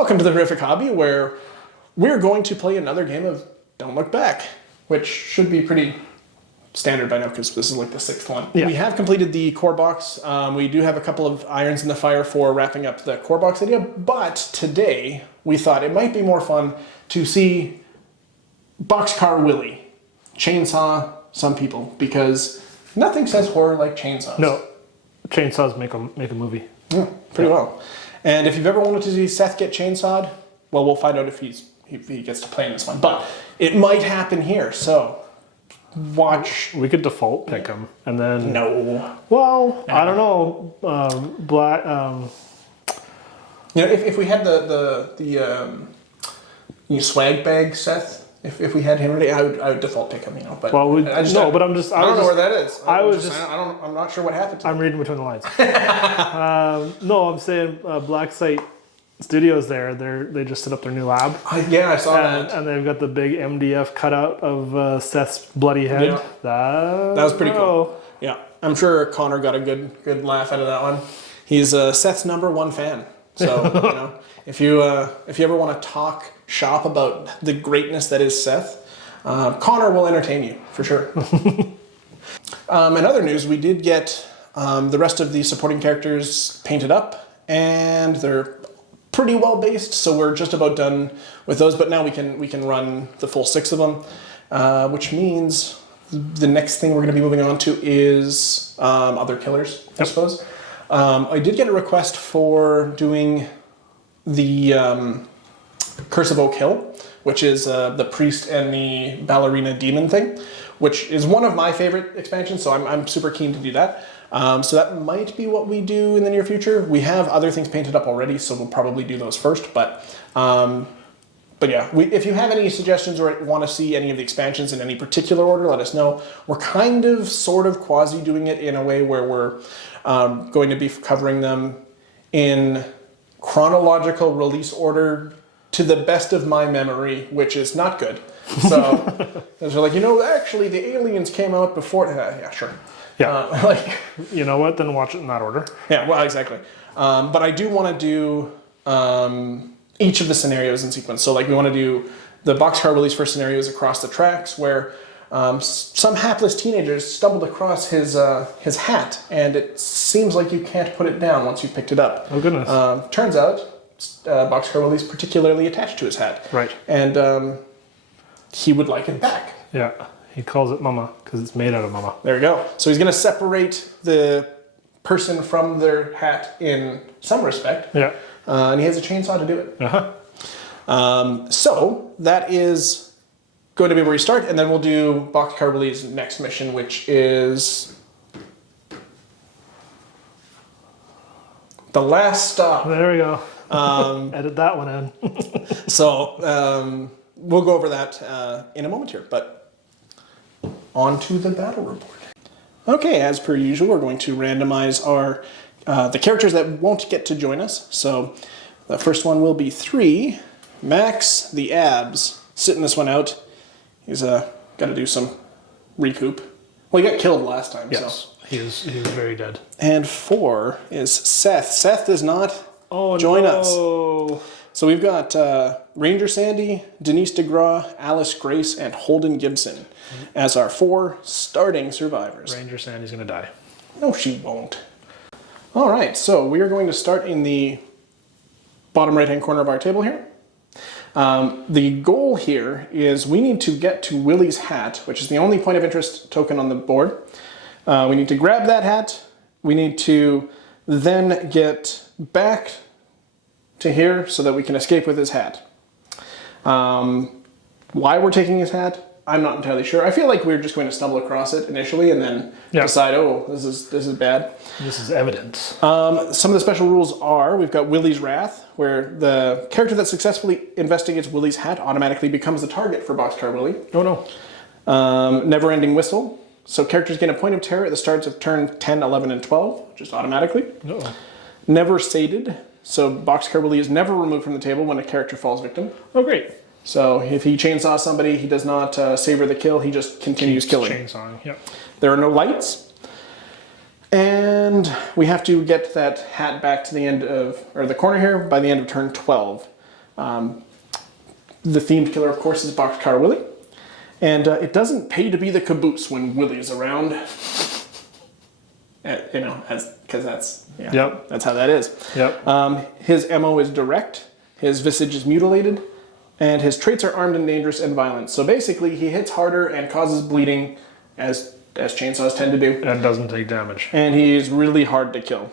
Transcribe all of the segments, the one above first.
Welcome to the Horrific Hobby, where we're going to play another game of Don't Look Back, which should be pretty standard by now because this is like the 6th one. Yeah. We have completed the core box. We do have a couple of irons in the fire for wrapping up the core box idea, but today we thought it might be more fun to see Boxcar Willie chainsaw some people, because nothing says horror like chainsaws. No, chainsaws make a movie. Yeah, pretty well. And if you've ever wanted to see Seth get chainsawed, well, we'll find out if he gets to play in this one. But it might happen here, so watch. We could default pick him, and then no. Well, I don't know. Black. You know, if we had the swag bag Seth. If we had him ready, I would default pick him, you know. But well, but I don't know where that is. I'm not sure what happened to him. I'm reading between the lines. No, I'm saying Black Site Studios. They just set up their new lab. Yeah, I saw that. And they've got the big MDF cutout of Seth's bloody head. Yeah. That was pretty cool. Yeah, I'm sure Connor got a good laugh out of that one. He's Seth's #1 fan. So you know, if you ever want to talk shop about the greatness that is Seth, Connor will entertain you for sure. In other news, we did get the rest of the supporting characters painted up, and they're pretty well based. So we're just about done with those. But now we can run the full 6 of them, which means the next thing we're going to be moving on to is other killers, I suppose. I did get a request for doing the Curse of Oak Hill, which is the priest and the ballerina demon thing, which is one of my favorite expansions, so I'm super keen to do that. So that might be what we do in the near future. We have other things painted up already, so we'll probably do those first. But yeah, if you have any suggestions or want to see any of the expansions in any particular order, let us know. We're kind of, sort of, quasi doing it in a way where we're going to be covering them in chronological release order to the best of my memory, which is not good. So they're like, actually the aliens came out before. Yeah, sure. Yeah. You know what? Then watch it in that order. Yeah. Well, exactly. But I do want to do each of the scenarios in sequence. So we want to do the Boxcar Willie's first scenarios across the tracks, where some hapless teenagers stumbled across his hat, and it seems like you can't put it down once you've picked it up. Oh goodness! Turns out, Boxcar Willie's particularly attached to his hat, right? And he would like it back. Yeah, he calls it Mama because it's made out of Mama. There you go. So he's going to separate the person from their hat in some respect. Yeah, and he has a chainsaw to do it. Uh-huh. So that is going to be where we start, and then we'll do Boxcar Willie's next mission, which is the last stop. There we go. Edit that one in. So we'll go over that in a moment here, but on to the battle report. Okay, as per usual, we're going to randomize our the characters that won't get to join us. So the first one will be 3. Max, the abs, sitting this one out. He's got to do some recoup. Well, he got killed last time. Yes, so. He was very dead. And 4 is Seth. Seth does not join us. So we've got Ranger Sandy, Denise DeGraw, Alice Grace, and Holden Gibson as our 4 starting survivors. Ranger Sandy's going to die. No, she won't. All right, so we are going to start in the bottom right-hand corner of our table here. The goal here is we need to get to Willie's hat, which is the only point of interest token on the board. We need to grab that hat. We need to then get back to here so that we can escape with his hat. Why we're taking his hat, I'm not entirely sure. I feel like we're just going to stumble across it initially and then decide, this is bad. This is evidence. Some of the special rules are, we've got Willie's Wrath, where the character that successfully investigates Willie's hat automatically becomes the target for Boxcar Willie. Oh no. Never-ending Whistle. So characters gain a point of terror at the starts of turn 10, 11, and 12, just automatically. Uh-oh. Never Sated. So Boxcar Willie is never removed from the table when a character falls victim. Oh, great. So if he chainsaws somebody, he does not savor the kill, he just continues killing. Chainsawing, yep. There are no lights. And we have to get that hat back to the end of, or the corner here, by the end of turn 12. The themed killer, of course, is Boxcar Willie. And it doesn't pay to be the caboose when Willie is around. Because that's how that is. Yep. His MO is direct, his visage is mutilated, and his traits are armed and dangerous and violent. So basically, he hits harder and causes bleeding, as chainsaws tend to do. And doesn't take damage. And he's really hard to kill.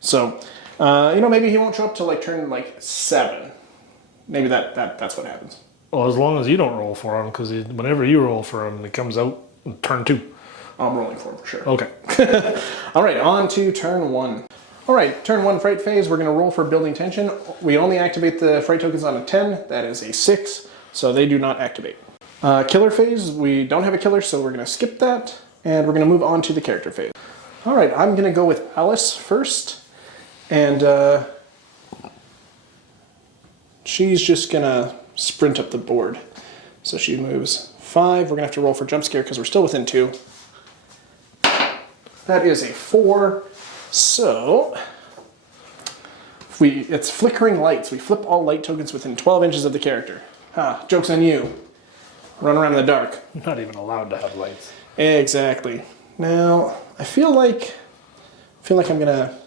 So, maybe he won't show up till like turn 7. Maybe that's what happens. Well, as long as you don't roll for him, because whenever you roll for him, it comes out in turn 2. I'm rolling for him for sure. Okay. All right, on to turn 1. All right, turn 1 fright phase, we're going to roll for building tension. We only activate the fright tokens on a 10. That is a 6, so they do not activate. Killer phase, we don't have a killer, so we're going to skip that. And we're going to move on to the character phase. All right, I'm going to go with Alice first. And she's just going to sprint up the board. So she moves 5. We're going to have to roll for jump scare because we're still within 2. That is a 4. So it's flickering lights. We flip all light tokens within 12 inches of the character. Joke's on you. Run around in the dark. Not even allowed to have lights. Exactly. Now, I feel like I'm gonna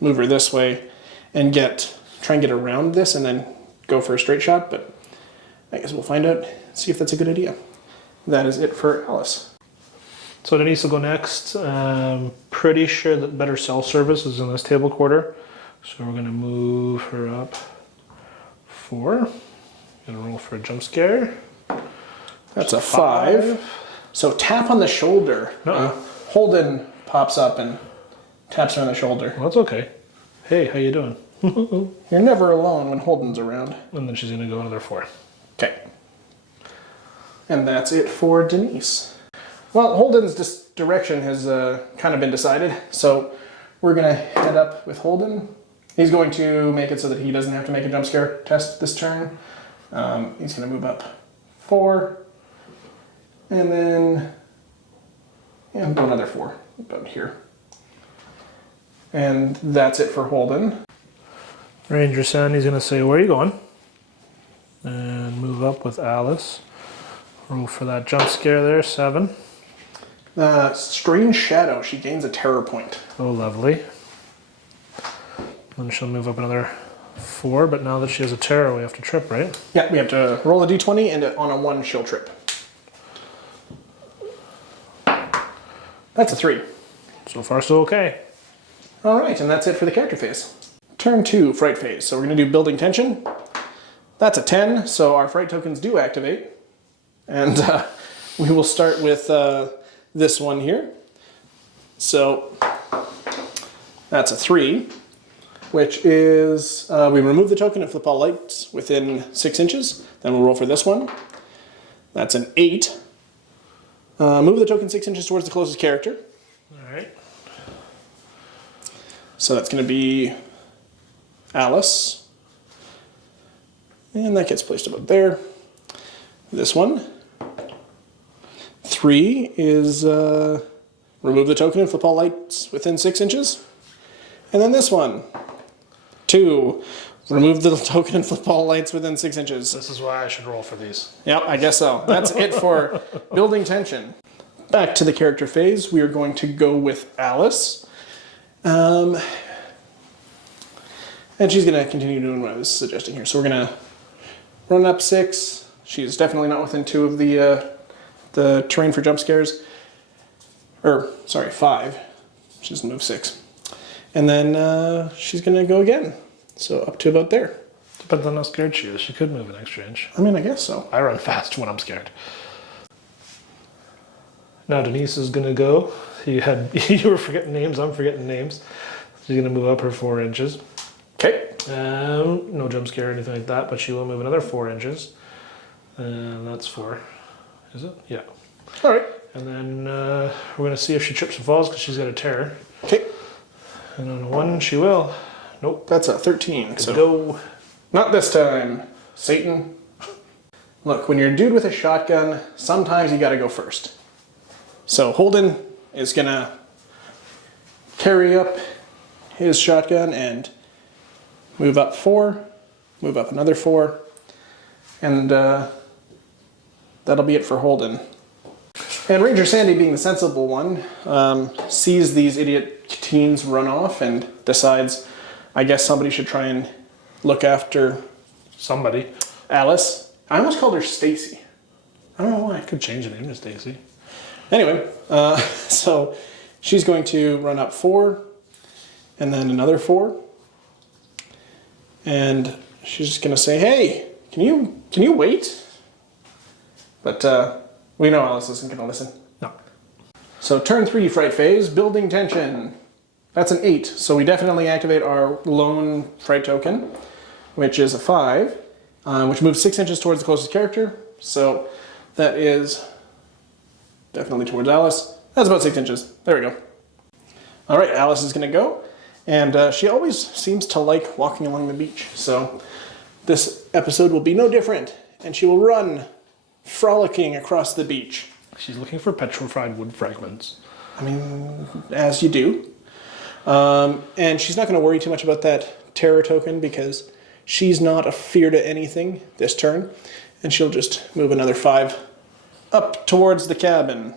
move her this way and try and get around this and then go for a straight shot, but I guess we'll find out, see if that's a good idea. That is it for Alice. So Denise will go next. Pretty sure that better cell service is in this table quarter. So we're going to move her up 4. Going to roll for a jump scare. That's a 5. So tap on the shoulder. Holden pops up and taps her on the shoulder. Well, that's okay. Hey, how you doing? You're never alone when Holden's around. And then she's going to go another 4. Okay. And that's it for Denise. Well, Holden's direction has kind of been decided, so we're going to head up with Holden. He's going to make it so that he doesn't have to make a jump scare test this turn. He's going to move up 4, and then do another 4 about here. And that's it for Holden. Ranger Sandy's going to say, where are you going? And move up with Alice. Roll for that jump scare there, 7. Strange Shadow. She gains a terror point. Oh, lovely. Then she'll move up another 4, but now that she has a terror, we have to trip, right? Yeah, we have to roll a d20, and on a 1, she'll trip. That's a 3. So far, so okay. All right, and that's it for the character phase. Turn 2, fright phase. So we're going to do building tension. That's a 10, so our fright tokens do activate. And we will start with this one here. So that's a 3, which is we remove the token and flip all lights within 6 inches. Then we'll roll for this one. That's an 8. Move the token 6 inches towards the closest character. All right. So that's going to be Alice. And that gets placed about there. This one. 3 is remove the token and flip all lights within 6 inches. And then this one. 2. Remove the token and flip all lights within 6 inches. This is why I should roll for these. Yep, I guess so. That's it for building tension. Back to the character phase. We are going to go with Alice. And she's going to continue doing what I was suggesting here. So we're going to run up 6. She's definitely not within 2 of the terrain for jump scares. 5. She doesn't move 6. And then she's going to go again. So up to about there. Depends on how scared she is. She could move an extra inch. I mean, I guess so. I run fast when I'm scared. Now Denise is going to go. You were forgetting names. I'm forgetting names. She's going to move up her 4 inches. Okay. No jump scare or anything like that, but she will move another 4 inches. And that's 4. Is it? Yeah. All right. And then we're going to see if she trips and falls because she's got a terror. Okay. And on 1, she will. Nope. That's a 13. So go. Not this time, Satan. Look, when you're a dude with a shotgun, sometimes you got to go first. So Holden is going to carry up his shotgun and move up 4, move up another 4, and that'll be it for Holden. And Ranger Sandy, being the sensible one, sees these idiot teens run off and decides, I guess somebody should try and look after Somebody. Alice. I almost called her Stacy. I don't know why. Could change the name to Stacy. Anyway, so she's going to run up 4, and then another 4, and she's just going to say, "Hey, can you wait?" But we know Alice isn't going to listen. No. So turn 3 fright phase, building tension. That's an 8, so we definitely activate our lone fright token, which is a 5, which moves 6 inches towards the closest character. So that is definitely towards Alice. That's about 6 inches. There we go. All right, Alice is going to go, and she always seems to like walking along the beach. So this episode will be no different, and she will run, frolicking across the beach. She's looking for petrified wood fragments. I mean, as you do. And she's not going to worry too much about that terror token because she's not a fear to anything this turn. And she'll just move another 5 up towards the cabin.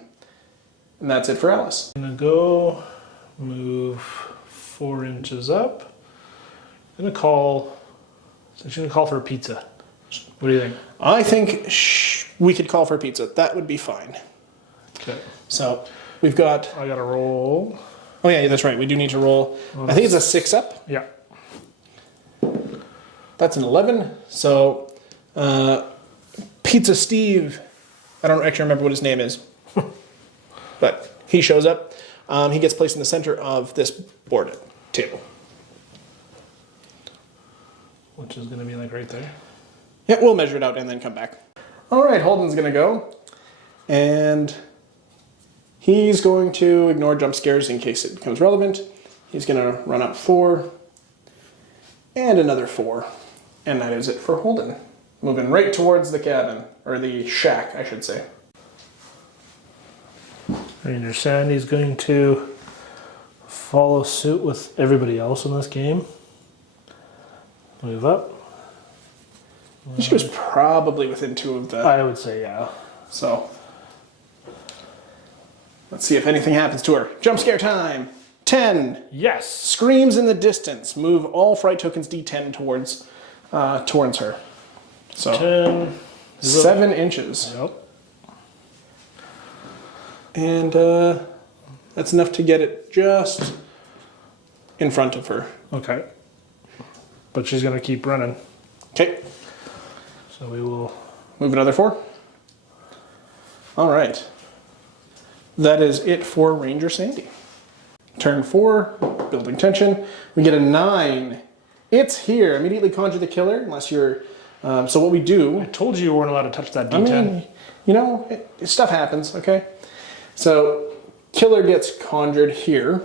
And that's it for Alice. I'm going to go move 4 inches up. I'm going to call... So she's going to call for a pizza. What do you think? I think we could call for pizza. That would be fine. Okay. So we've got... I got to roll. Oh yeah, that's right. We do need to roll. I think it's a 6 up. Yeah. That's an 11. So Pizza Steve, I don't actually remember what his name is, but he shows up. He gets placed in the center of this board table. Which is going to be like right there. Yeah, we'll measure it out and then come back. All right, Holden's going to go. And he's going to ignore jump scares in case it becomes relevant. He's going to run up 4 and another 4. And that is it for Holden. Moving right towards the cabin, or the shack, I should say. Ranger Sandy's going to follow suit with everybody else in this game. Move up. She was probably within 2 of the... I would say, yeah. So, let's see if anything happens to her. Jump scare time! 10! Yes! Screams in the distance. Move all fright tokens D10 towards her. So, 10. 7 inches. Yep. And that's enough to get it just in front of her. Okay. But she's going to keep running. Okay. So we will... Move another 4. All right. That is it for Ranger Sandy. Turn 4, building tension. We get a 9. It's here. Immediately conjure the killer, unless you're... so what we do... I told you weren't allowed to touch that D10. I mean, you know, stuff happens, okay? So, killer gets conjured here.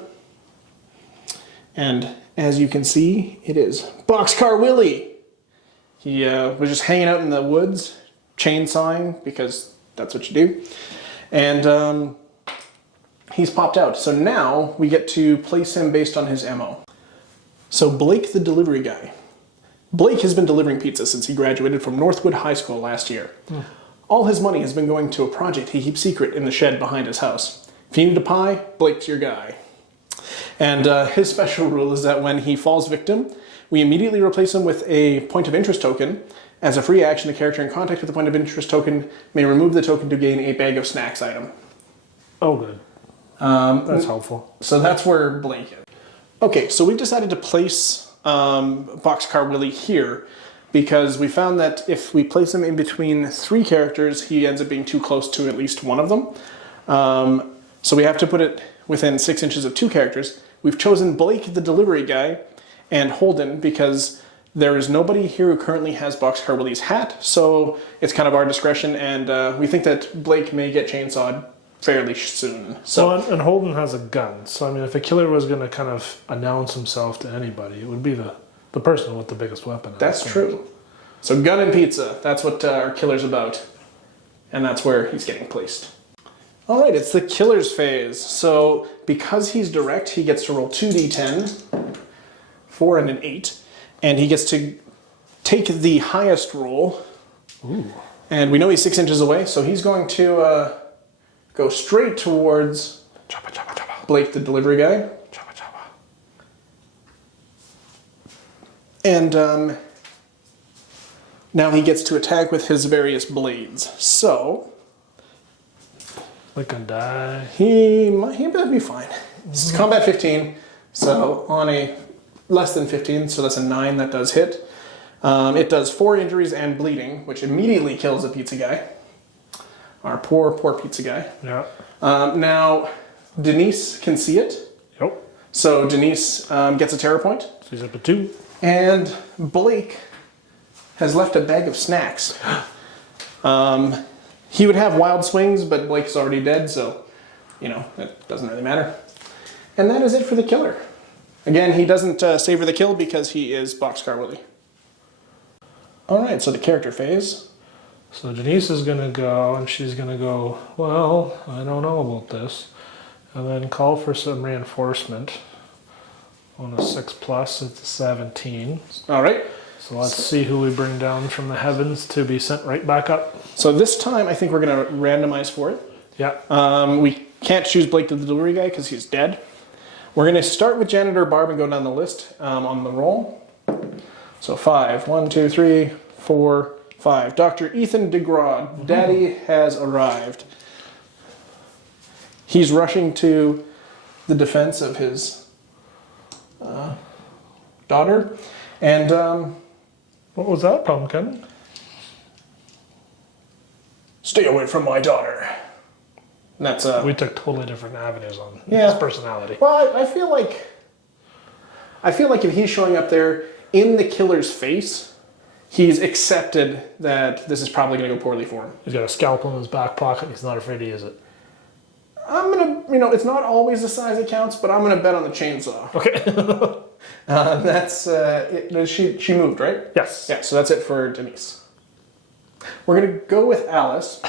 And as you can see, it is Boxcar Willie. He was just hanging out in the woods, chainsawing, because that's what you do. And he's popped out. So now we get to place him based on his MO. So Blake the delivery guy. Blake has been delivering pizza since he graduated from Northwood High School last year. All his money has been going to a project he keeps secret in the shed behind his house. If you need a pie, Blake's your guy. And his special rule is that when he falls victim, we immediately replace him with a point of interest token. As a free action, the character in contact with the point of interest token may remove the token to gain a bag of snacks item. Oh, good. That's helpful. So that's where Blake is. Okay, so we've decided to place Boxcar Willie here because we found that if we place him in between 3 characters, he ends up being too close to at least one of them. So we have to put it within 6 inches of 2 characters. We've chosen Blake the delivery guy and Holden because there is nobody here who currently has Boxcar Willie's hat, so it's kind of our discretion, and we think that Blake may get chainsawed fairly soon. So, and Holden has a gun, so I mean, if a killer was going to kind of announce himself to anybody, it would be the person with the biggest weapon. That's true. So gun and pizza, that's what our killer's about, and that's where he's getting placed. All right, it's the killer's phase. So because he's direct, he gets to roll 2d10, 4 and an 8. And he gets to take the highest roll. Ooh. And we know he's 6 inches away, so he's going to go straight towards Choppa, choppa, choppa. Blake, the delivery guy. Choppa, choppa. And now he gets to attack with his various blades. So Blake gonna die. he better be fine. This is combat 15, so on a less than 15, so that's a 9 that does hit. It does 4 injuries and bleeding, which immediately kills the pizza guy. Our poor, poor pizza guy. Yeah. Now, Denise can see it. Yep. So Denise gets a terror point. So he's up at 2. And Blake has left a bag of snacks. He would have wild swings, but Blake's already dead, so, it doesn't really matter. And that is it for the killer. Again, he doesn't savor the kill because he is Boxcar Willie. Alright, so the character phase. So Denise is going to go, and she's going to go, well, I don't know about this. And then call for some reinforcement. On a 6+, it's a 17. Alright. So let's see who we bring down from the heavens to be sent right back up. So this time, I think we're going to randomize for it. Yeah. We can't choose Blake the delivery guy because he's dead. We're going to start with Janitor Barb and go down the list on the roll. So 5. 1, 2, 3, 4, 5. Dr. Ethan DeGraw, Daddy has arrived. He's rushing to the defense of his daughter. And What was that, Pumpkin? stay away from my daughter. And that's We took totally different avenues on Yeah. his personality. Well, I feel like if he's showing up there in the killer's face, he's accepted that this is probably going to go poorly for him. He's got a scalpel in his back pocket. He's not afraid to use it. I'm gonna, it's not always the size that counts, but I'm gonna bet on the chainsaw. Okay. That's it. She moved, right? Yes. Yeah. So that's it for Denise. We're gonna go with Alice,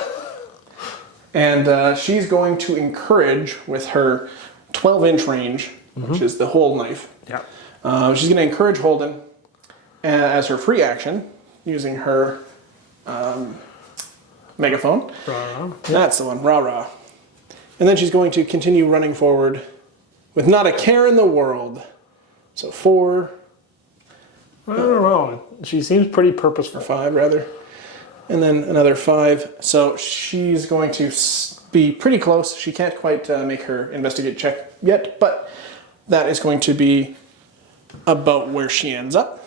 and she's going to encourage with her 12-inch range, which is the whole knife. Yeah. She's gonna encourage Holden as her free action using her megaphone. That's the one. Rah rah. And then she's going to continue running forward with not a care in the world. So 4, I don't know. She seems pretty purposeful. or 5 rather. And then another 5. So she's going to be pretty close. She can't quite make her investigate check yet, but that is going to be about where she ends up.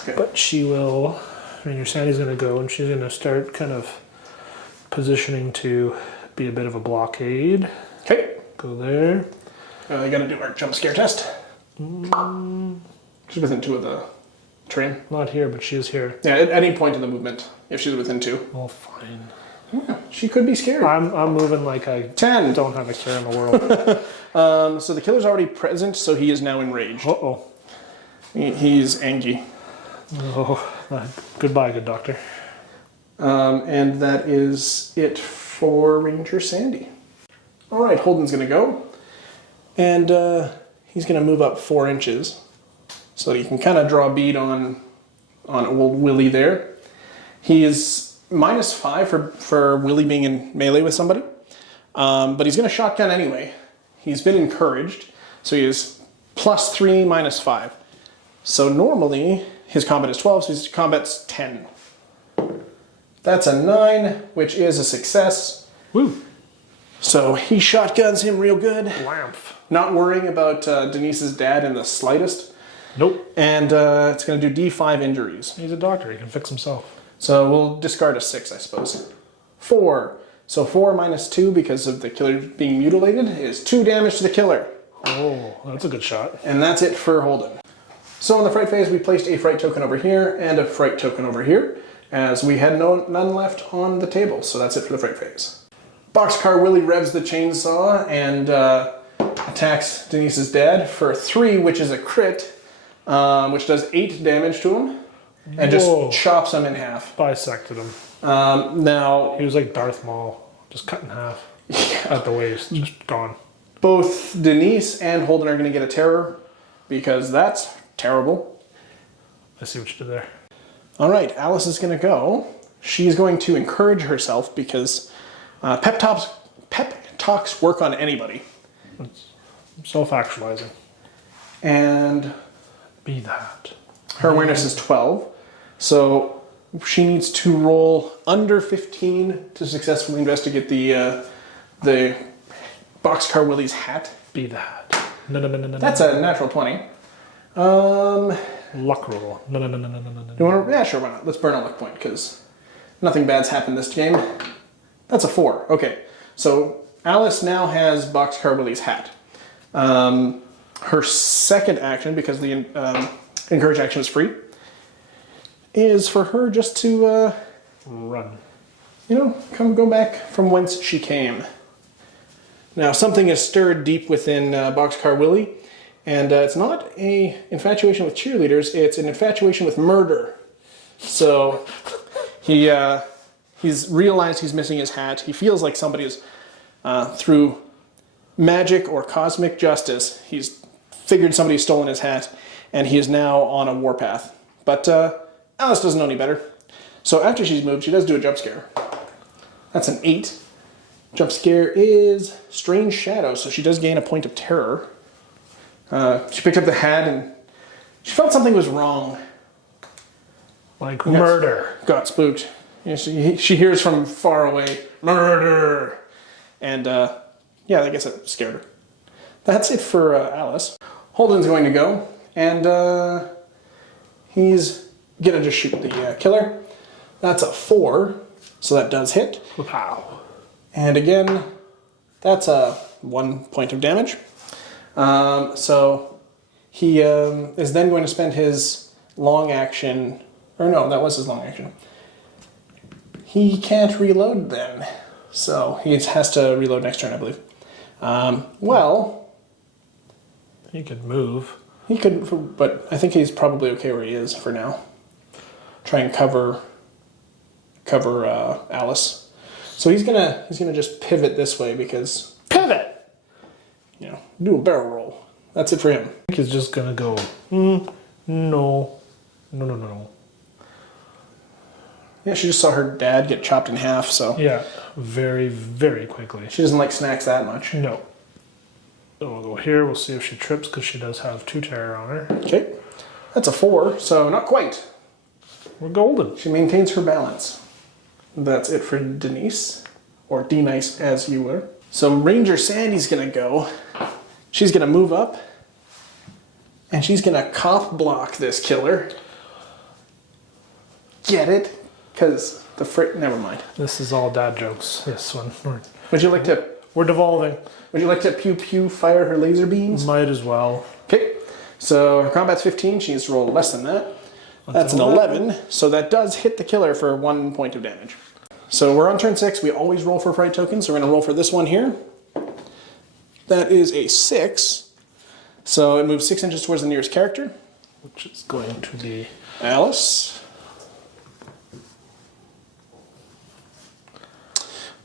Okay. But she will, your Sandy's going to go and she's going to start kind of positioning to be a bit of a blockade. Okay. Go there. You gotta do our jump scare test. She's within 2 of the train. Not here, but she is here. Yeah, at any point in the movement, if she's within 2. Oh, fine. Yeah, she could be scared. I'm moving like I 10. don't have a care in the world. So the killer's already present, so he is now enraged. Uh-oh. He's angry. Oh, goodbye, good doctor. And that is it for Ranger Sandy. All right, Holden's going to go. And he's going to move up 4 inches so that he can kind of draw a bead on old Willie there. He is -5 for Willie being in melee with somebody. But he's going to shotgun anyway. He's been encouraged. So he is +3, -5. So normally his combat is 12, so his combat's 10. That's a 9, which is a success. Woo! So he shotguns him real good. Lamph. Not worrying about Denise's dad in the slightest. Nope. And it's going to do D5 injuries. He's a doctor. He can fix himself. So we'll discard a 6, I suppose. 4. So 4 -2 because of the killer being mutilated is 2 damage to the killer. Oh, that's a good shot. And that's it for Holden. So in the fright phase, we placed a fright token over here and a fright token over here, as we had none left on the table. So that's it for the fright phase. Boxcar Willie revs the chainsaw and attacks Denise's dad for 3, which is a crit, which does 8 damage to him, and just chops him in half. Bisected him. Now, He was like Darth Maul, just cut in half at the waist, just gone. both Denise and Holden are going to get a terror, because that's terrible. I see what you did there. All right, Alice is going to go. She's going to encourage herself because pep talks work on anybody. It's self-actualizing. And Be that. her awareness is 12. So she needs to roll under 15 to successfully investigate the Boxcar Willie's hat. Be that. No. That's a natural 20. Luck roll. No. You want to? Yeah, sure. Why not? Let's burn a luck point because nothing bad's happened this game. That's a 4. Okay, so Alice now has Boxcar Willie's hat. Her second action, because the encourage action is free, is for her just to Run. go back from whence she came. Now, something is stirred deep within Boxcar Willie, and it's not an infatuation with cheerleaders, it's an infatuation with murder. So, he's realized he's missing his hat. He feels like somebody is, through magic or cosmic justice, he's figured somebody's stolen his hat, and he is now on a warpath. But Alice doesn't know any better. So after she's moved, she does do a jump scare. That's an 8. Jump scare is Strange Shadow, so she does gain a point of terror. She picked up the hat and she felt something was wrong. Like murder. Got spooked. She hears from far away, murder! And I guess it scared her. That's it for Alice. Holden's going to go, and he's going to just shoot the killer. That's a 4, so that does hit. Wow. And again, that's a 1 point of damage. So he is then going to spend his long action, or no, that was his long action. He can't reload then, so he has to reload next turn, I believe. He could move. He could, but I think he's probably okay where he is for now. Try and cover Alice. So he's gonna just pivot this way because Pivot! do a barrel roll. That's it for him. I think he's just gonna go, no. Yeah, she just saw her dad get chopped in half, so Yeah, very, very quickly. she doesn't like snacks that much. No. Then we'll go here, we'll see if she trips because she does have 2 terror on her. Okay, that's a 4, so not quite. We're golden. She maintains her balance. That's it for Denise, or D-Nice as you were. So Ranger Sandy's gonna go. She's gonna move up, and she's gonna cop block this killer. Get it? Because never mind. This is all dad jokes. This one. Would you like to? We're devolving. Would you like to pew pew fire her laser beams? Might as well. Okay. So her combat's 15. She needs to roll less than that. That's an 11. So that does hit the killer for 1 point of damage. So we're on turn 6. We always roll for fright tokens. So we're going to roll for this one here. That is a 6. So it moves 6 inches towards the nearest character. Which is going to be Alice.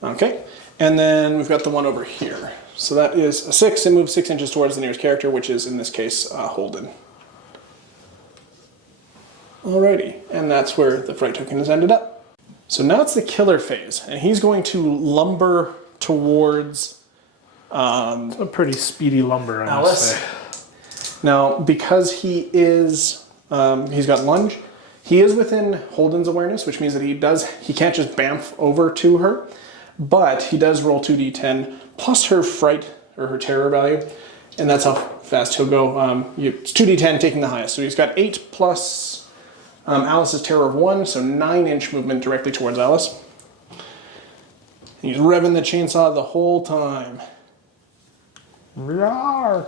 Okay. And then we've got the one over here. So that is a 6. It moves 6 inches towards the nearest character, which is, in this case, Holden. Alrighty. And that's where the fright token has ended up. So now it's the killer phase. And he's going to lumber towards a pretty speedy lumber, I must Alice. say. Now, because he is, he's got lunge, he is within Holden's awareness, which means that he can't just bamf over to her, but he does roll 2d10 plus her fright, or her terror value, and that's how fast he'll go. It's 2d10 taking the highest, so he's got 8 plus Alice's terror of 1, so 9-inch movement directly towards Alice. He's revving the chainsaw the whole time. Rawr.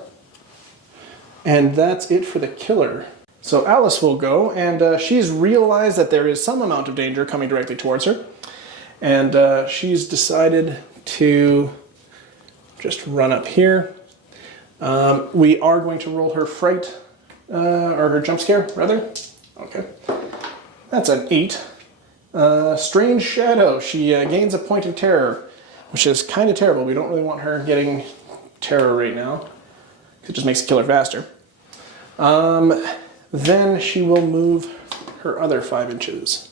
And that's it for the killer. So Alice will go, and she's realized that there is some amount of danger coming directly towards her. And she's decided to just run up here. We are going to roll her fright, or her jump scare, rather. Okay. That's an 8. Strange Shadow. She gains a point of terror, which is kind of terrible. We don't really want her getting terror right now. It just makes the killer faster. Then she will move her other 5 inches.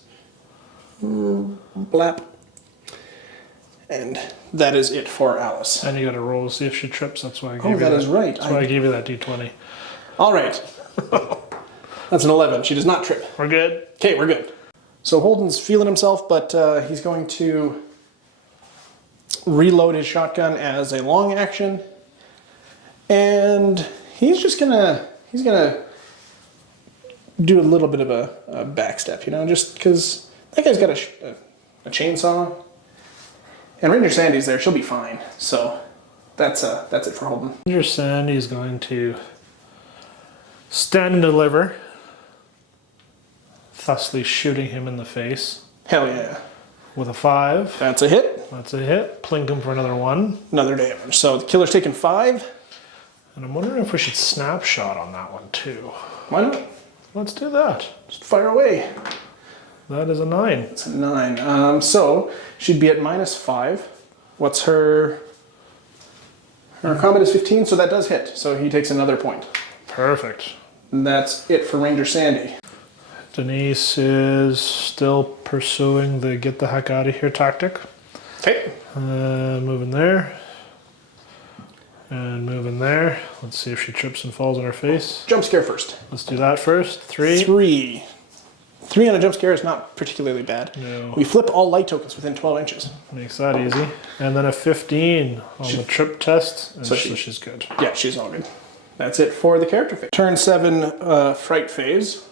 Blap. And that is it for Alice. And you got to roll to see if she trips. That's why I gave Oh, you that is right. That's why I gave you that D20. All right. That's an 11. She does not trip. We're good. Okay, we're good. So Holden's feeling himself, but he's going to reload his shotgun as a long action. And he's just gonna do a little bit of a backstep, you know, just because that guy's got a chainsaw. And Ranger Sandy's there, she'll be fine. So that's it for Holden. Ranger Sandy's going to stand and deliver, thusly shooting him in the face. Hell yeah. With a 5. That's a hit. That's a hit. Plink him for another 1. Another damage. So the killer's taking 5. And I'm wondering if we should snapshot on that one too. Why not? Let's do that. Just fire away. That is a 9. It's a 9. So she'd be at -5. What's her combat is 15, so that does hit. So he takes another point. Perfect. And that's it for Ranger Sandy. Denise is still pursuing the get the heck out of here tactic. Okay. Moving there. And moving there. Let's see if she trips and falls on her face. Jump scare first. Let's do that first. 3. 3. 3 on a jump scare is not particularly bad. No. We flip all light tokens within 12 inches. Makes that easy. And then a 15 on the trip test. And so she's good. Yeah, she's all good. That's it for the character phase. Turn 7 fright phase.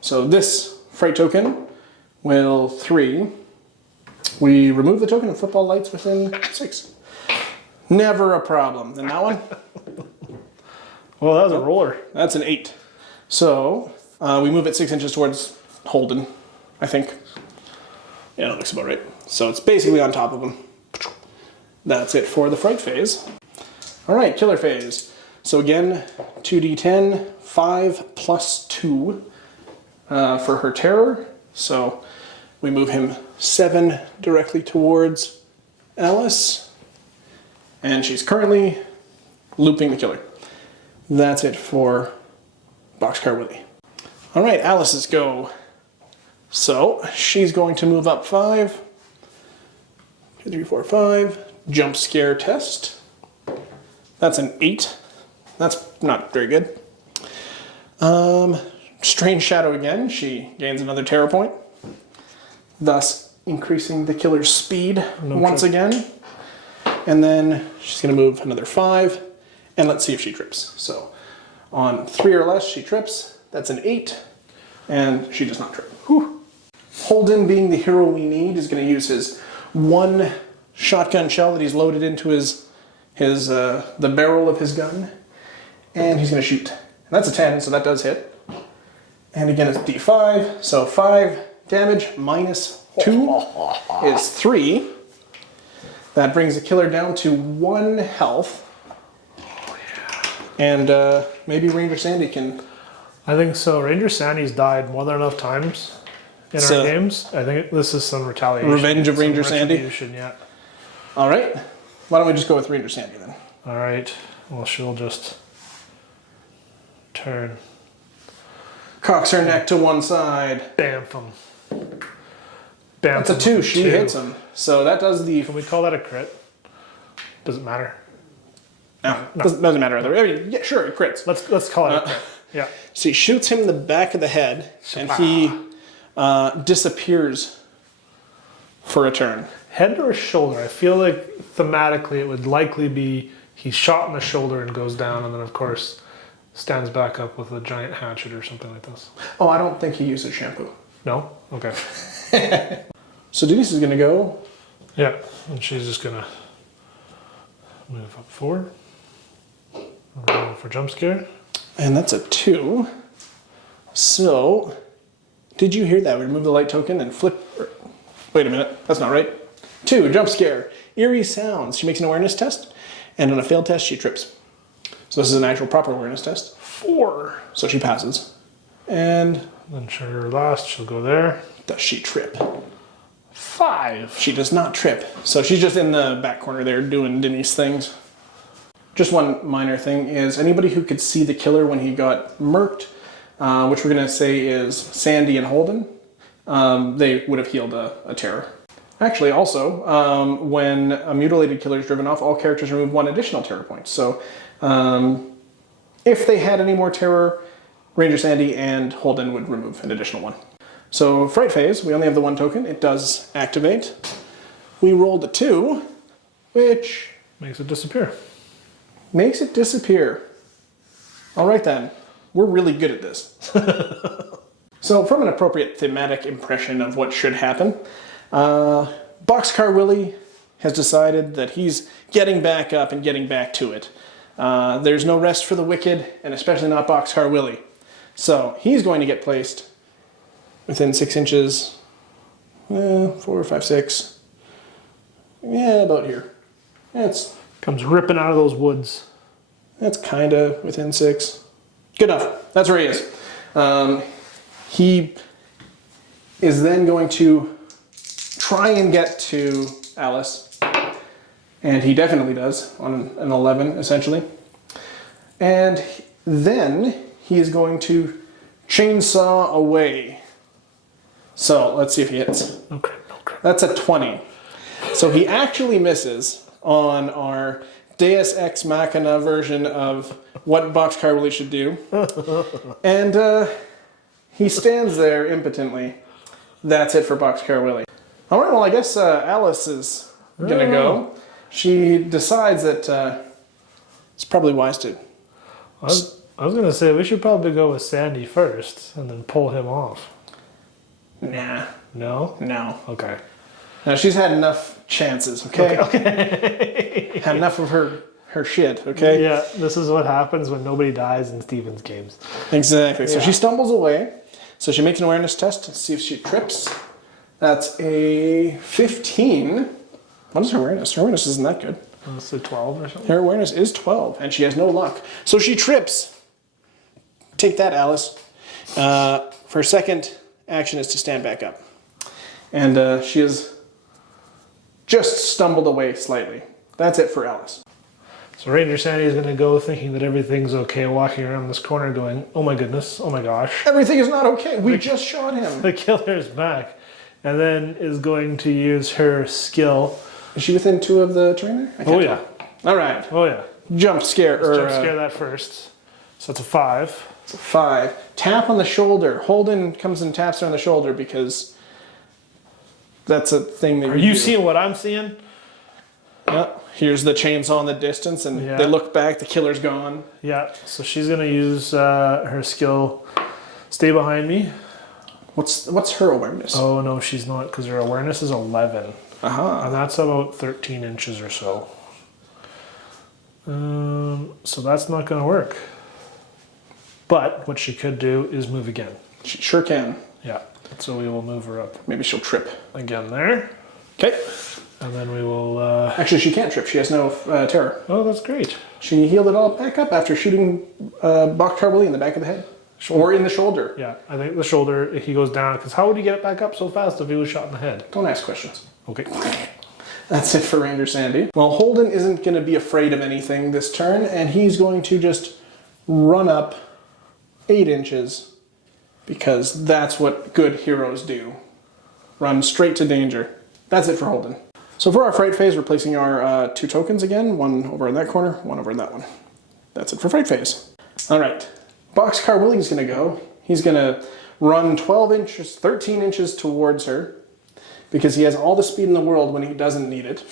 So this fright token will 3. We remove the token and flip all lights within 6. Never a problem. Then that one? Well, that was a roller. That's an 8. So we move it 6 inches towards Holden, I think. Yeah, that looks about right. So it's basically on top of him. That's it for the fright phase. All right, killer phase. So again, 2d10, 5 plus 2 for her terror. So we move him 7 directly towards Alice. And she's currently looping the killer. That's it for Boxcar Willie. All right, Alice's go. So she's going to move up 5. 2, 3, 4, 5. Jump scare test. That's an 8. That's not very good. Strange shadow again. She gains another terror point, thus increasing the killer's speed once again. And then she's going to move another 5, and let's see if she trips. So on 3 or less, she trips. That's an 8, and she does not trip. Whew. Holden, being the hero we need, is going to use his 1 shotgun shell that he's loaded into the barrel of his gun, and he's going to shoot. And that's a 10, so that does hit. And again, it's D5, so 5 damage minus 2 is 3. That brings the killer down to 1 health. Oh, yeah. And maybe Ranger Sandy can... I think so. Ranger Sandy's died more than enough times in our games. I think this is some retaliation. Revenge of Ranger Sandy? Yeah. All right. Why don't we just go with Ranger Sandy then? All right. Well, she'll just turn. Cocks her neck to one side. Bamf him. Bamf. That's a 2. She hits him. So that does the... Can we call that a crit? Does it matter? No. Doesn't matter either. I mean, yeah, sure, it crits. Let's call it a crit. Yeah. So he shoots him in the back of the head, and he disappears for a turn. Head or shoulder? I feel like thematically it would likely be he's shot in the shoulder and goes down, and then of course stands back up with a giant hatchet or something like this. Oh, I don't think he uses shampoo. No? Okay. So Denise is going to go. Yeah, and she's just going to move up 4. Roll for jump scare. And that's a 2. So, did you hear that? We remove the light token and flip. Wait a minute, that's not right. 2, jump scare. Eerie sounds. She makes an awareness test, and on a failed test, she trips. So this is an actual proper awareness test. 4. So she passes. And then her last, she'll go there. Does she trip? 5. She does not trip. So she's just in the back corner there doing Denise things. Just one minor thing is anybody who could see the killer when he got murked, which we're going to say is Sandy and Holden, they would have healed a terror. Actually, also, when a mutilated killer is driven off, all characters remove 1 additional terror point. So if they had any more terror, Ranger Sandy and Holden would remove an additional 1. So Fright Phase, we only have the 1 token. It does activate. We rolled a 2, which... makes it disappear. Makes it disappear. All right then. We're really good at this. So from an appropriate thematic impression of what should happen, Boxcar Willie has decided that he's getting back up and getting back to it. There's no rest for the wicked, and especially not Boxcar Willie. So he's going to get placed within 6 inches, 4, 5, 6. Yeah, about here. It's Comes ripping out of those woods. That's kind of within 6. Good enough. That's where he is. He is then going to try and get to Alice. And he definitely does on an 11, essentially. And then he is going to chainsaw away. So let's see if he hits. Okay. That's a 20. So he actually misses on our Deus Ex Machina version of what Boxcar Willie should do. And he stands there impotently. That's it for Boxcar Willie. All right, well, I guess Alice is going to go. She decides that it's probably wise to... I was going to say we should probably go with Sandy first and then pull him off. Nah. No? No. Okay. Now, she's had enough chances, okay? Okay. Had enough of her shit, okay? Yeah, this is what happens when nobody dies in Steven's games. Exactly. So Yeah. she stumbles away. So she makes an awareness test to see if she trips. That's a 15. What is her awareness? Her awareness isn't that good. Let's say 12 or something. Her awareness is 12, and she has no luck. So she trips. Take that, Alice. Her second action is to stand back up. And she has just stumbled away slightly. That's it for Alice. So Ranger Sandy is going to go thinking that everything's okay, walking around this corner going, oh my goodness, oh my gosh. Everything is not okay. We just shot him. The killer's back. And then is going to use her skill. Is she within 2 of the trainer? Oh yeah. All right. Oh yeah. Jump scare. Jump scare that first. So it's a 5. It's a 5. Tap on the shoulder. Holden comes and taps her on the shoulder because that's a thing that Are you seeing what I'm seeing? Yeah. Here's the chainsaw in the distance, and they look back. The killer's gone. Yeah. So she's going to use her skill. Stay behind me. What's her awareness? Oh no, she's not, because her awareness is 11. And that's about 13 inches or so. So that's not going to work. But what she could do is move again. She sure can. Yeah. So we will move her up. Maybe she'll trip. Again there. Okay. And then we will... Actually, she can't trip. She has no terror. Oh, that's great. She healed it all back up after shooting Boxcar Willie in the back of the head. Or in the shoulder. Yeah, I think the shoulder, he goes down, because how would he get it back up so fast if he was shot in the head? Don't ask questions. Okay. That's it for Ranger Sandy. Well, Holden isn't going to be afraid of anything this turn, and he's going to just run up 8 inches, because that's what good heroes do. Run straight to danger. That's it for Holden. So for our Fright Phase, we're placing our 2 tokens again. One over in that corner, one over in that one. That's it for Fright Phase. All right. Boxcar Willie's going to go. He's going to run 13 inches towards her, because he has all the speed in the world when he doesn't need it.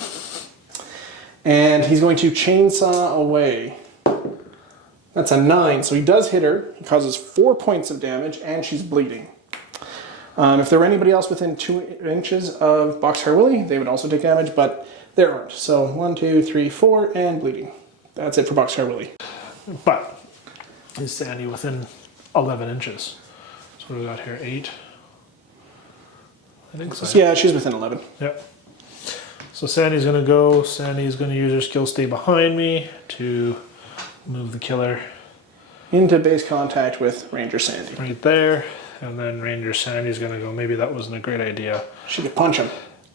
And he's going to chainsaw away. That's a 9, so he does hit her. He causes 4 points of damage, and she's bleeding. If there were anybody else within 2 inches of Boxcar Willie, they would also take damage, but there aren't. So 1, 2, 3, 4, and bleeding. That's it for Boxcar Willie. But is Sandy within 11 inches? So what do we got here? 8? I think so. Yeah, she's within 11. Yep. So Sandy's going to go. Sandy's going to use her skill stay behind me to move the killer Into base contact with Ranger Sandy. right there. And then Ranger Sandy's going to go, maybe that wasn't a great idea. She could punch him.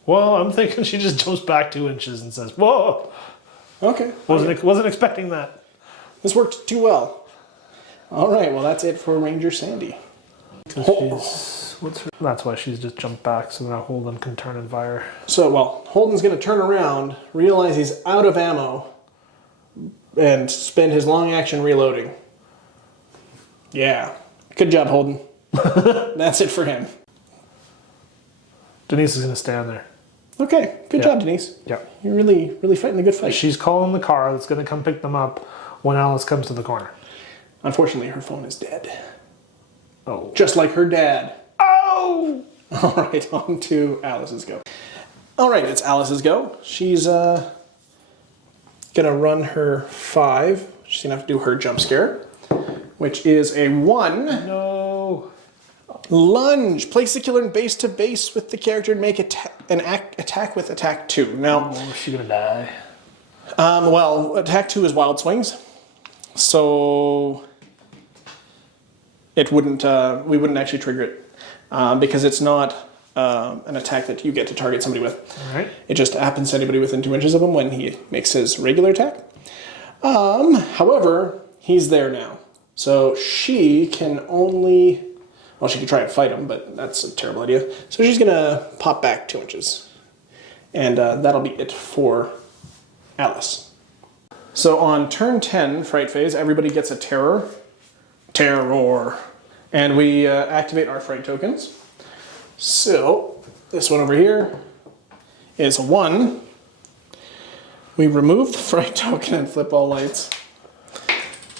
Well, I'm thinking she just jumps back 2 inches and says, whoa! Okay. Wasn't expecting that. This worked too well. All right, well, that's it for Ranger Sandy. That's why she's just jumped back, so now Holden can turn and fire. So, well, Holden's going to turn around, realize he's out of ammo, and spend his long action reloading. Yeah. Good job, Holden. That's it for him. Denise is going to stand there. Okay, good job, Denise. Yeah. You're really, really fighting a good fight. She's calling the car that's going to come pick them up when Alice comes to the corner. Unfortunately, her phone is dead. Oh. Just like her dad. Oh! All right, on to Alice's go. All right, it's Alice's go. She's going to run her 5. She's going to have to do her jump scare, which is a 1. No. Lunge. Place the killer in base to base with the character and make attack with attack 2. Now, is she going to die? Well, attack 2 is wild swings. So it wouldn't, we wouldn't actually trigger it because it's not an attack that you get to target somebody with. All right. It just happens to anybody within 2 inches of him when he makes his regular attack. However, he's there now. So she can only, well, she can try and fight him, but that's a terrible idea. So she's going to pop back 2 inches. And that'll be it for Alice. So on turn 10, Fright Phase, everybody gets a Terror. Terror. And we activate our Fright tokens. So this one over here is a 1. We remove the Fright token and flip all lights.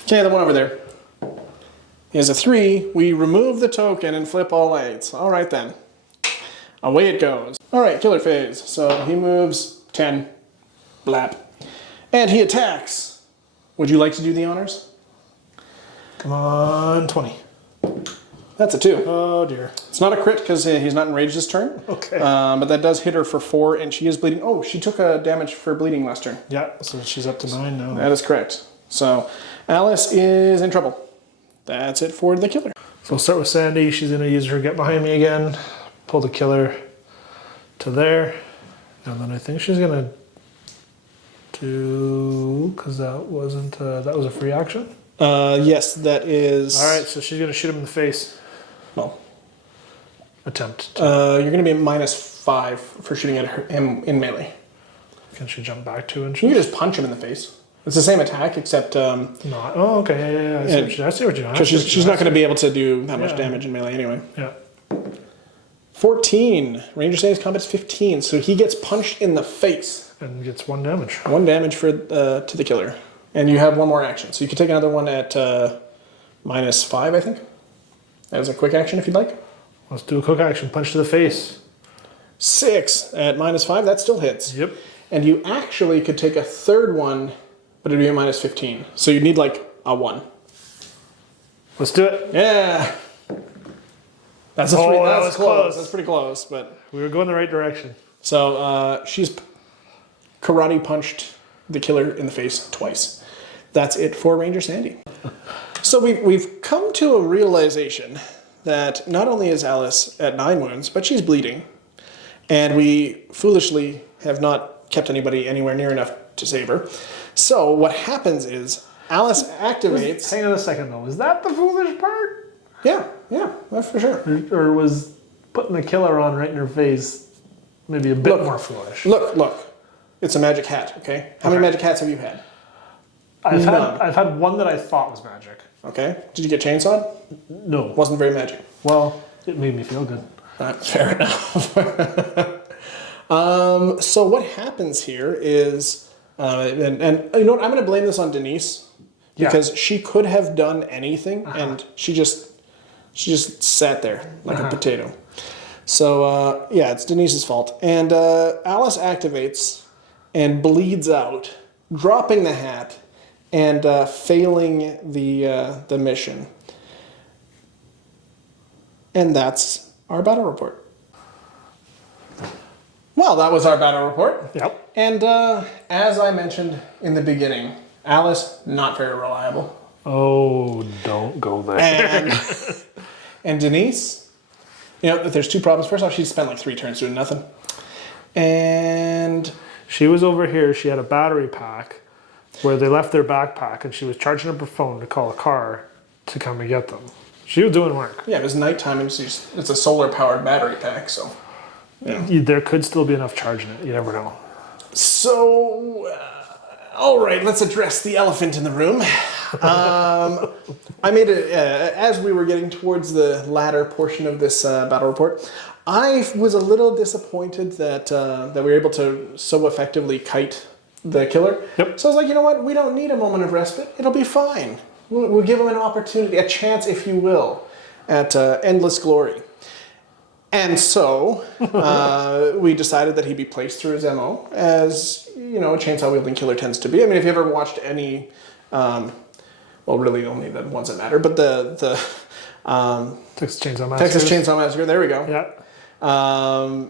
Okay, the one over there is a 3. We remove the token and flip all lights. All right then. Away it goes. All right, Killer Phase. So he moves 10. Blap. And he attacks. Would you like to do the honors? Come on, 20. That's a 2. Oh dear. It's not a crit because he's not enraged this turn. Okay. But that does hit her for 4, and she is bleeding. Oh, she took a damage for bleeding last turn. Yeah, so she's up to 9 now. That is correct. So Alice is in trouble. That's it for the killer. So we'll start with Sandy. She's going to use her get behind me again. Pull the killer to there. And then I think she's going to do, because that wasn't, that was a free action. Yes, that is. All right, so she's going to shoot him in the face. Well, Attempt. you're going to be at -5 for shooting at him in melee. Can she jump back 2 inches? You can just punch him in the face. It's the same attack, except Not. Oh, okay. Yeah. I see what you're doing. she's not going to be able to do that much damage in melee anyway. Yeah. 14. Ranger Sandy's combat's 15, so he gets punched in the face. And gets 1 damage. 1 damage for to the killer. And you have 1 more action. So you can take another one at -5, I think. As a quick action if you'd like. Let's do a quick action. Punch to the face. 6 at -5, that still hits. Yep. And you actually could take a third one, but it'd be at -15. So you need like a 1. Let's do it. Yeah. That's a 3. That was close. That's pretty close, but We were going the right direction. so she's karate punched the killer in the face twice. That's it for Ranger Sandy. So we've come to a realization that not only is Alice at 9 wounds, but she's bleeding. And we foolishly have not kept anybody anywhere near enough to save her. So what happens is Alice activates... Hang on a second though. Is that the foolish part? Yeah, that's for sure. Or was putting the killer on right in her face maybe a bit more foolish? Look. It's a magic hat, okay? How many magic hats have you had? I've had one that I thought was magic. Okay. Did you get chainsawed? No. Wasn't very magic. Well, it made me feel good. Fair enough. So what happens here is, and you know what? I'm going to blame this on Denise because she could have done anything, and she just sat there like a potato. So yeah, it's Denise's fault. And Alice activates and bleeds out, dropping the hat and failing the mission. And that's our battle report. Well, that was our battle report. Yep. And as I mentioned in the beginning, Alice, not very reliable. Oh, don't go there. And Denise, you know, there's 2 problems. First off, she spent like 3 turns doing nothing. And she was over here. She had a battery pack where they left their backpack, and she was charging up her phone to call a car to come and get them. She was doing work. Yeah, it was nighttime, and it's a solar-powered battery pack, so... Yeah. There could still be enough charge in it. You never know. So, all right, let's address the elephant in the room. I made it, as we were getting towards the latter portion of this battle report, I was a little disappointed that we were able to so effectively kite the killer. Yep. So I was like, you know what? We don't need a moment of respite. It'll be fine. We'll give him an opportunity, a chance, if you will, at endless glory. And so we decided that he'd be placed through his MO, as you know, a chainsaw wielding killer tends to be. I mean, if you ever watched any, well, really only the ones that matter, but the Texas Chainsaw Massacre. Texas Chainsaw Massacre. There we go. Yeah.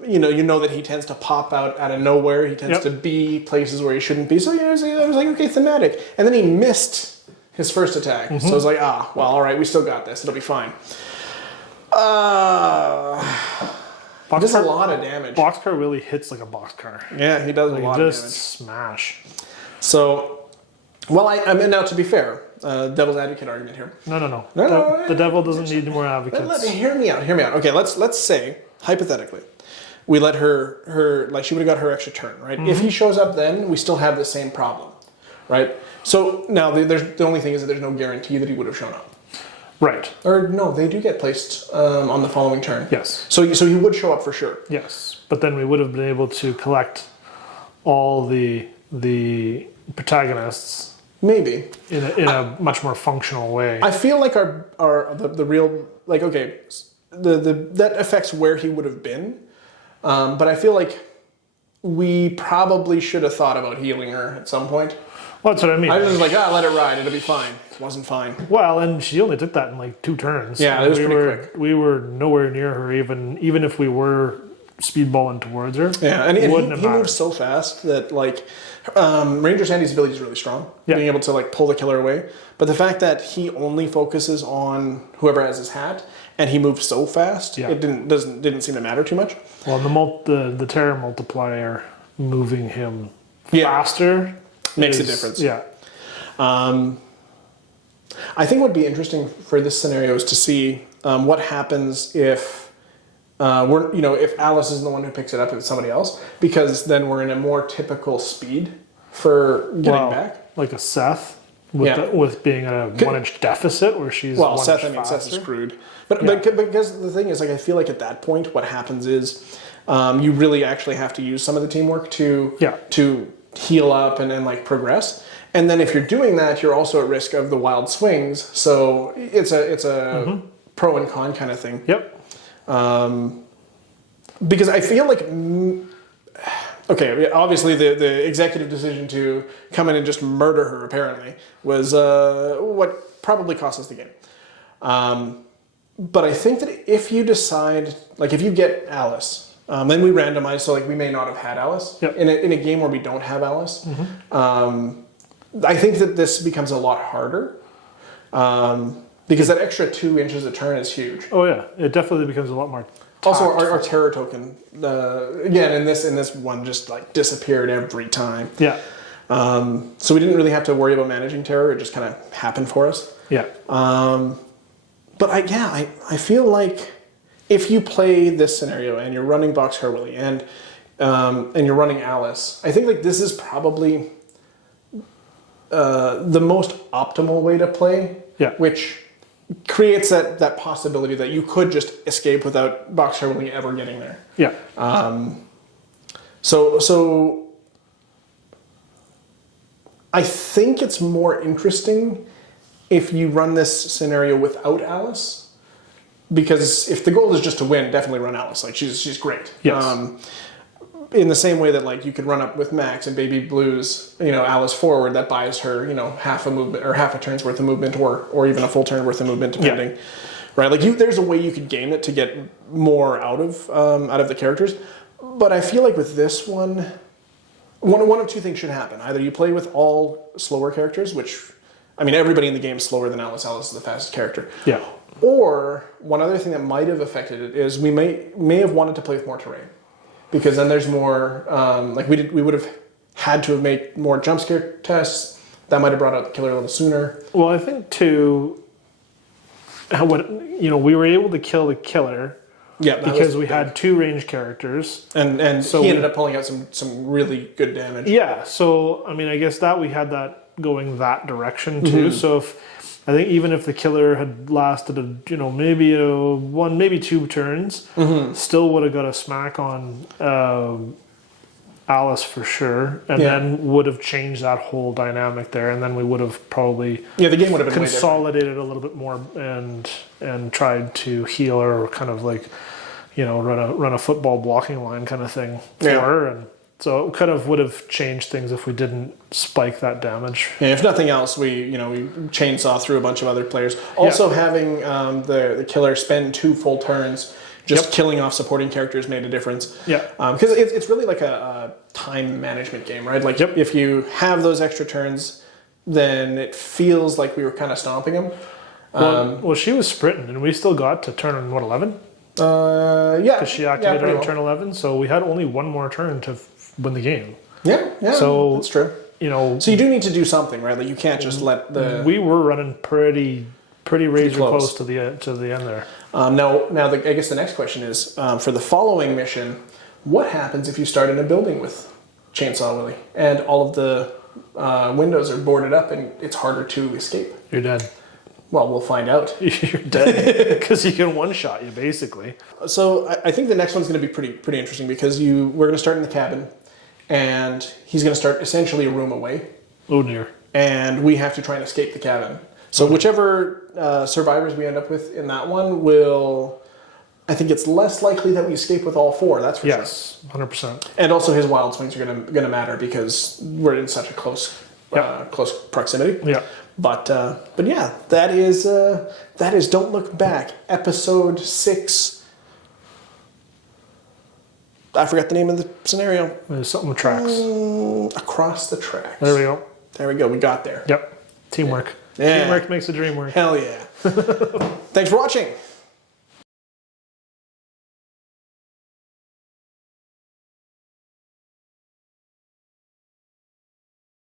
You know that he tends to pop out of nowhere. He tends to be places where he shouldn't be. So I was like, okay, thematic. And then he missed his first attack. So I was like, well, all right, we still got this. It'll be fine. Does a lot of damage. Boxcar really hits like a boxcar. Yeah, he does a lot of damage. Just smash. So, well, I mean, now to be fair, devil's advocate argument here. No. No, The devil doesn't need more advocates. Hear me out. Okay, let's say, hypothetically, we let her like she would have got her extra turn, right? If he shows up then, we still have the same problem, right? So now the only thing is that there's no guarantee that he would have shown up. Right. Or no, they do get placed on the following turn. Yes. So he would show up for sure. Yes, but then we would have been able to collect all the protagonists Maybe in a much more functional way. I feel like the real, like, okay, that affects where he would have been, but I feel like we probably should have thought about healing her at some point. Well, that's what I mean. I was just like, let it ride, it'll be fine. It wasn't fine. Well, and she only took that in like 2 turns. Yeah, it was pretty quick. We were nowhere near her, even if we were speedballing towards her. Yeah, and he mattered. moves so fast that, like, Ranger Sandy's ability is really strong, yeah. being able to, like, pull the killer away. But the fact that he only focuses on whoever has his hat, and he moves so fast, it didn't seem to matter too much. Well, the terror multiplier moving him faster makes a difference. Yeah. I think what would be interesting for this scenario is to see what happens if if Alice is the one who picks it up and it's somebody else, because then we're in a more typical speed for getting back. Like a Seth with being a 1-inch deficit where she's Seth is screwed. But because the thing is, like, I feel like at that point what happens is you really actually have to use some of the teamwork to heal up and then, like, progress. And then if you're doing that, you're also at risk of the wild swings. So it's a pro and con kind of thing. Yep. Because I feel like, okay, obviously the executive decision to come in and just murder her apparently was what probably cost us the game. But I think that if you decide, like, if you get Alice, then we randomize, so, like, we may not have had Alice. Yep. In a game where we don't have Alice. I think that this becomes a lot harder. Because that extra 2 inches a turn is huge. Oh yeah, it definitely becomes a lot more. Also, our terror token, again, in this one, just, like, disappeared every time. Yeah. So we didn't really have to worry about managing terror. It just kind of happened for us. Yeah. But I feel like if you play this scenario and you're running Boxcar Willie and you're running Alice, I think, like, this is probably the most optimal way to play. Yeah. Which creates that possibility that you could just escape without Boxcar Willie ever getting there. Yeah. So I think it's more interesting if you run this scenario without Alice, because if the goal is just to win, definitely run Alice. Like, she's great. Yes. In the same way that, like, you could run up with Max and Baby Blues, Alice forward, that buys her, half a movement or half a turn's worth of movement, or even a full turn worth of movement, depending. Yeah. Right? Like, there's a way you could game it to get more out of the characters. But I feel like with this one of two things should happen. Either you play with all slower characters, which, I mean, everybody in the game is slower than Alice. Alice is the fastest character. Yeah. Or one other thing that might have affected it is we may have wanted to play with more terrain. Because then there's more, we would have had to have made more jump scare tests. That might have brought out the killer a little sooner. Well, I think too, we were able to kill the killer. Yeah, because we had 2 ranged characters, and so he ended up pulling out some really good damage. Yeah, so I mean, I guess that we had that going that direction too. So I think even if the killer had lasted maybe 1, maybe 2 turns, still would have got a smack on Alice for sure, and then would have changed that whole dynamic there, and then we would have probably the game would have been consolidated a little bit more and tried to heal her, or kind of like run a football blocking line kind of thing for her, and so it kind of would have changed things if we didn't spike that damage. Yeah, if nothing else, we chainsaw through a bunch of other players. Also, having the killer spend 2 full turns just killing off supporting characters made a difference. Yeah. Because it's really like a time management game, right? Like if you have those extra turns, then it feels like we were kind of stomping them. Well, she was sprinting, and we still got to turn 11. Yeah. Because she activated on turn 11, so we had only 1 more turn to win the game. Yeah. So that's true. So you do need to do something, right? Like you can't just let the. We were running pretty razor close to the end there. Now, I guess the next question is for the following mission: what happens if you start in a building with Chainsaw Willie and all of the windows are boarded up and it's harder to escape? You're dead. Well, we'll find out. You're dead because he can one-shot you basically. So I think the next one's going to be pretty interesting because we're going to start in the cabin, and he's going to start essentially a room away. Oh dear. And we have to try and escape the cabin. So whichever survivors we end up with in that one will, I think it's less likely that we escape with all 4. That's for sure. Yes, 100%. And also his wild swings are going to matter because we're in such a close proximity. Yeah. But yeah, that is Don't Look Back, episode 6. I forgot the name of the scenario. There's something with tracks. Across the Tracks. There we go. There we go. We got there. Yep. Teamwork. Yeah. Teamwork makes the dream work. Hell yeah. Thanks for watching.